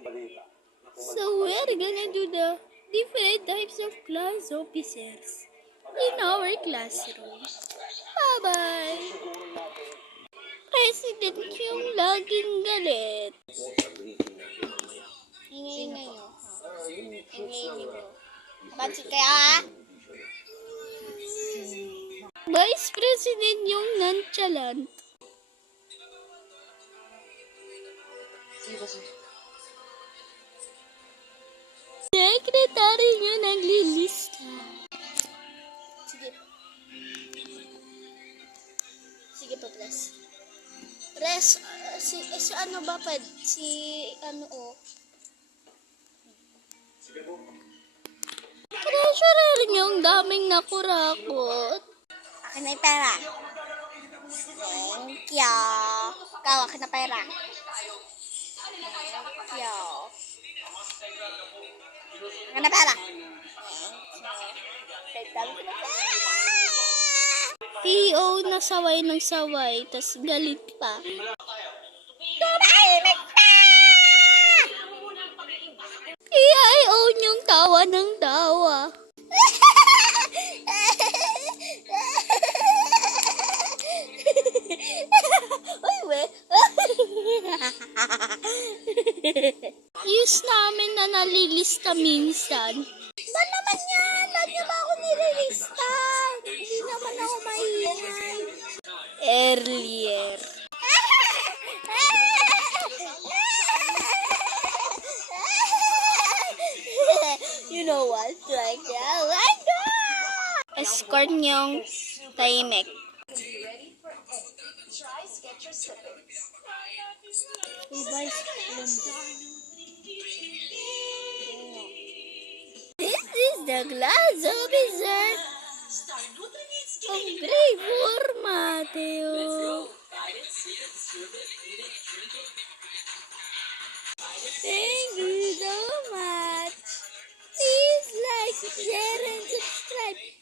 So we're gonna do the different types of class officers in our classroom. Bye-bye! President yung laging galit. Ingay-ingay nyo. Ingay-ingay nyo. Bansi kaya ha? Vice President yung nonchalant. Sekretary nyo naglilista. Sige. Sige po, Tres. Tres, si ano ba pa? Si ano o? Treasurer nyo ang daming nakurakot. Akin na yung pera. Thank you. Ikaw, akin na pera. Thank you. Akin na pera. PO na saway ng saway, tas galit pa. Tumahimik pa! EIO niyong tawa ng tawa. Uy, we. Use namin na nalilista minsan. Ba naman yan? Lagi ba ako nililista? Hindi naman ako maingay. Earlier. You know what? Like that. Like that! Escort niyong tahimik. This is the class officer of Grade 4, Mateo. Thank you so much. Please like, share, and subscribe.